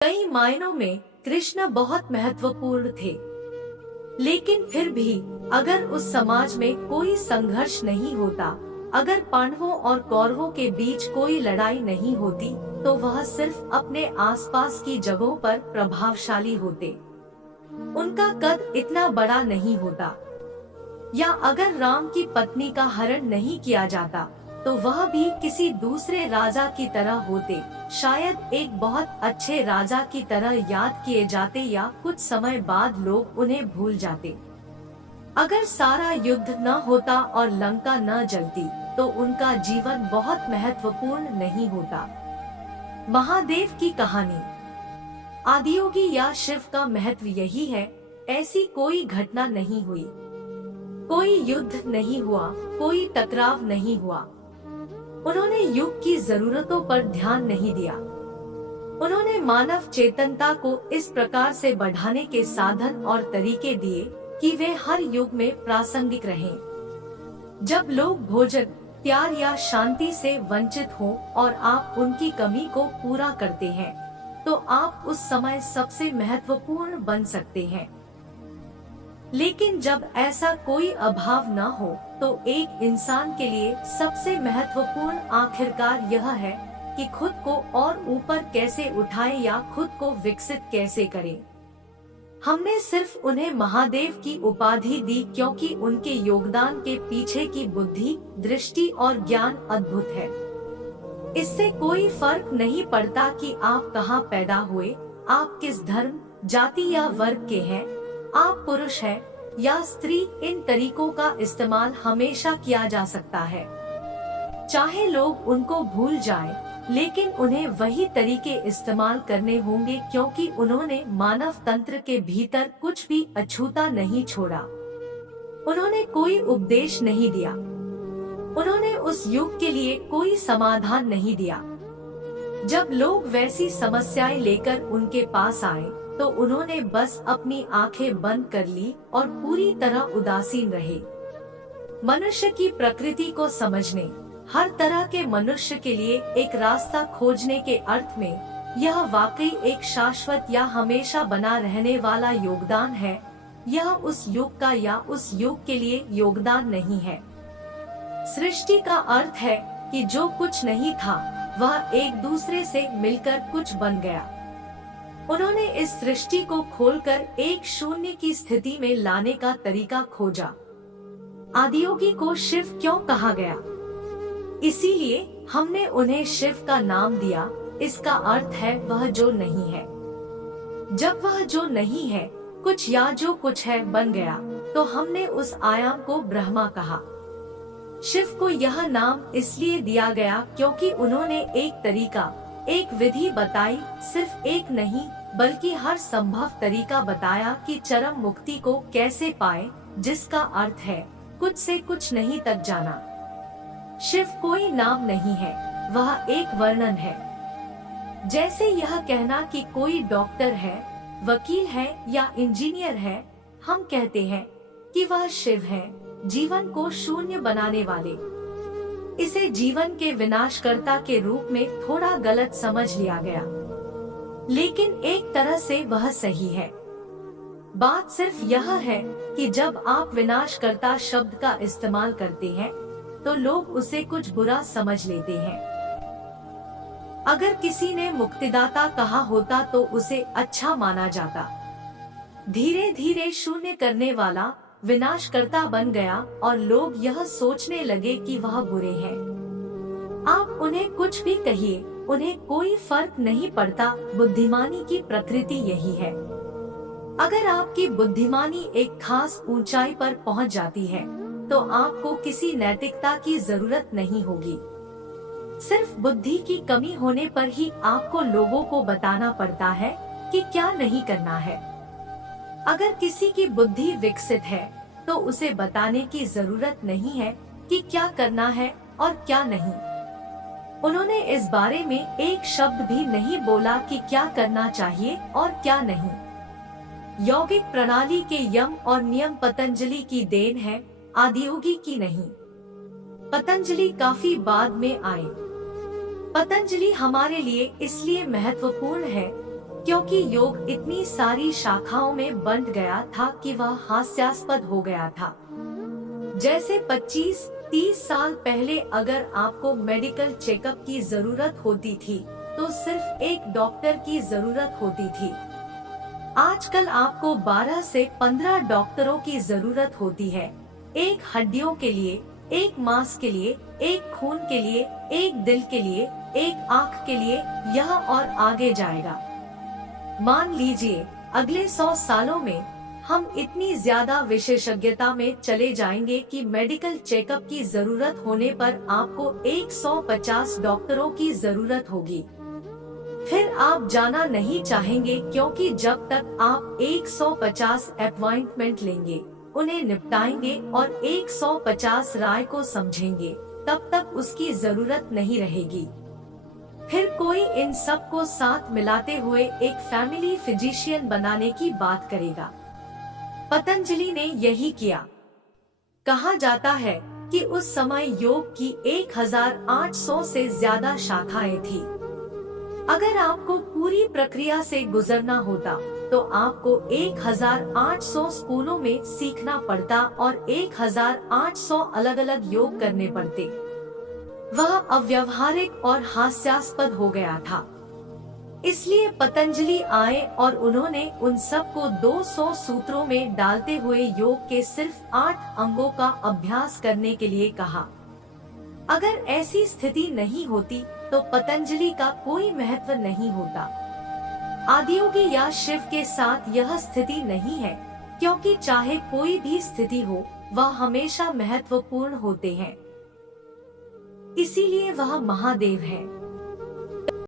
कई मायनों में कृष्ण बहुत महत्वपूर्ण थे, लेकिन फिर भी अगर उस समाज में कोई संघर्ष नहीं होता, अगर पांडवों और कौरवों के बीच कोई लड़ाई नहीं होती, तो वह सिर्फ अपने आसपास की जगहों पर प्रभावशाली होते। उनका कद इतना बड़ा नहीं होता। या अगर राम की पत्नी का हरण नहीं किया जाता, तो वह भी किसी दूसरे राजा की तरह होते, शायद एक बहुत अच्छे राजा की तरह याद किए जाते, या कुछ समय बाद लोग उन्हें भूल जाते। अगर सारा युद्ध न होता और लंका न जलती, तो उनका जीवन बहुत महत्वपूर्ण नहीं होता। महादेव की कहानी। आदियोगी या शिव का महत्व यही है, ऐसी कोई घटना नहीं हुई, कोई युद्ध नहीं हुआ, कोई टकराव नहीं हुआ। उन्होंने युग की जरूरतों पर ध्यान नहीं दिया। उन्होंने मानव चेतनता को इस प्रकार से बढ़ाने के साधन और तरीके दिए कि वे हर युग में प्रासंगिक रहें। जब लोग भोजन, प्यार या शांति से वंचित हों और आप उनकी कमी को पूरा करते हैं, तो आप उस समय सबसे महत्वपूर्ण बन सकते हैं। लेकिन जब ऐसा कोई अभाव न हो, तो एक इंसान के लिए सबसे महत्वपूर्ण आखिरकार यह है कि खुद को और ऊपर कैसे उठाए या खुद को विकसित कैसे करे। हमने सिर्फ उन्हें महादेव की उपाधि दी क्योंकि उनके योगदान के पीछे की बुद्धि, दृष्टि और ज्ञान अद्भुत है। इससे कोई फर्क नहीं पड़ता कि आप कहाँ पैदा हुए, आप किस धर्म, जाति या वर्ग के हैं, आप पुरुष हैं या स्त्री, इन तरीकों का इस्तेमाल हमेशा किया जा सकता है। चाहे लोग उनको भूल जाएं, लेकिन उन्हें वही तरीके इस्तेमाल करने होंगे क्योंकि उन्होंने मानव तंत्र के भीतर कुछ भी अछूता नहीं छोड़ा। उन्होंने कोई उपदेश नहीं दिया, उन्होंने उस युग के लिए कोई समाधान नहीं दिया। जब लोग वैसी समस्याएं लेकर उनके पास आए, तो उन्होंने बस अपनी आंखें बंद कर ली और पूरी तरह उदासीन रहे। मनुष्य की प्रकृति को समझने, हर तरह के मनुष्य के लिए एक रास्ता खोजने के अर्थ में यह वाकई एक शाश्वत या हमेशा बना रहने वाला योगदान है। यह उस युग का या उस युग के लिए योगदान नहीं है। सृष्टि का अर्थ है कि जो कुछ नहीं था, वह एक दूसरे से मिलकर कुछ बन गया। उन्होंने इस सृष्टि को खोलकर एक शून्य की स्थिति में लाने का तरीका खोजा। आदियोगी को शिव क्यों कहा गया? इसीलिए हमने उन्हें शिव का नाम दिया। इसका अर्थ है वह जो नहीं है। जब वह जो नहीं है कुछ या जो कुछ है बन गया, तो हमने उस आयाम को ब्रह्मा कहा। शिव को यह नाम इसलिए दिया गया क्योंकि उन्होंने एक तरीका, एक विधि बताई, सिर्फ एक नहीं बल्कि हर संभव तरीका बताया कि चरम मुक्ति को कैसे पाए, जिसका अर्थ है कुछ से कुछ नहीं तक जाना। शिव कोई नाम नहीं है, वह एक वर्णन है। जैसे यह कहना कि कोई डॉक्टर है, वकील है या इंजीनियर है, हम कहते हैं कि वह शिव है, जीवन को शून्य बनाने वाले। इसे जीवन के विनाशकर्ता के रूप में थोड़ा गलत समझ लिया गया, लेकिन एक तरह से वह सही है। बात सिर्फ यह है कि जब आप विनाशकर्ता शब्द का इस्तेमाल करते हैं, तो लोग उसे कुछ बुरा समझ लेते हैं। अगर किसी ने मुक्तिदाता कहा होता तो उसे अच्छा माना जाता। धीरे धीरे शून्य करने वाला विनाशकर्ता बन गया और लोग यह सोचने लगे कि वह बुरे हैं। आप उन्हें कुछ भी कहिए, उन्हें कोई फर्क नहीं पड़ता। बुद्धिमानी की प्रकृति यही है। अगर आपकी बुद्धिमानी एक खास ऊंचाई पर पहुंच जाती है, तो आपको किसी नैतिकता की जरूरत नहीं होगी। सिर्फ बुद्धि की कमी होने पर ही आपको लोगों को बताना पड़ता है कि क्या नहीं करना है। अगर किसी की बुद्धि विकसित है, तो उसे बताने की जरूरत नहीं है कि क्या करना है और क्या नहीं। उन्होंने इस बारे में एक शब्द भी नहीं बोला कि क्या करना चाहिए और क्या नहीं। यौगिक प्रणाली के यम और नियम पतंजलि की देन है, आदियोगी की नहीं। पतंजलि काफी बाद में आए। पतंजलि हमारे लिए इसलिए महत्वपूर्ण है क्योंकि योग इतनी सारी शाखाओं में बंट गया था कि वह हास्यास्पद हो गया था। जैसे 25-30 साल पहले अगर आपको मेडिकल चेकअप की जरूरत होती थी तो सिर्फ एक डॉक्टर की जरूरत होती थी। आजकल आपको 12 से 15 डॉक्टरों की जरूरत होती है, एक हड्डियों के लिए, एक मांस के लिए, एक खून के लिए, एक दिल के लिए, एक आँख के लिए, यह और आगे जाएगा। मान लीजिए अगले 100 सालों में हम इतनी ज्यादा विशेषज्ञता में चले जाएंगे कि मेडिकल चेकअप की जरूरत होने पर आपको 150 डॉक्टरों की जरूरत होगी। फिर आप जाना नहीं चाहेंगे, क्योंकि जब तक आप 150 अपॉइंटमेंट लेंगे, उन्हें निपटाएंगे और 150 राय को समझेंगे, तब तक उसकी जरूरत नहीं रहेगी। फिर कोई इन सब को साथ मिलाते हुए एक फैमिली फिजिशियन बनाने की बात करेगा। पतंजलि ने यही किया। कहा जाता है कि उस समय योग की 1800 से ज्यादा शाखाएं थी। अगर आपको पूरी प्रक्रिया से गुजरना होता तो आपको 1800 स्कूलों में सीखना पड़ता और 1800 अलग अलग योग करने पड़ते। वह अव्यवहारिक और हास्यास्पद हो गया था। इसलिए पतंजलि आए और उन्होंने उन सब को 200 सूत्रों में डालते हुए योग के सिर्फ 8 अंगों का अभ्यास करने के लिए कहा। अगर ऐसी स्थिति नहीं होती तो पतंजलि का कोई महत्व नहीं होता। आदियोगी या शिव के साथ यह स्थिति नहीं है, क्योंकि चाहे कोई भी स्थिति हो, वह हमेशा महत्वपूर्ण होते हैं। इसीलिए वह महादेव है।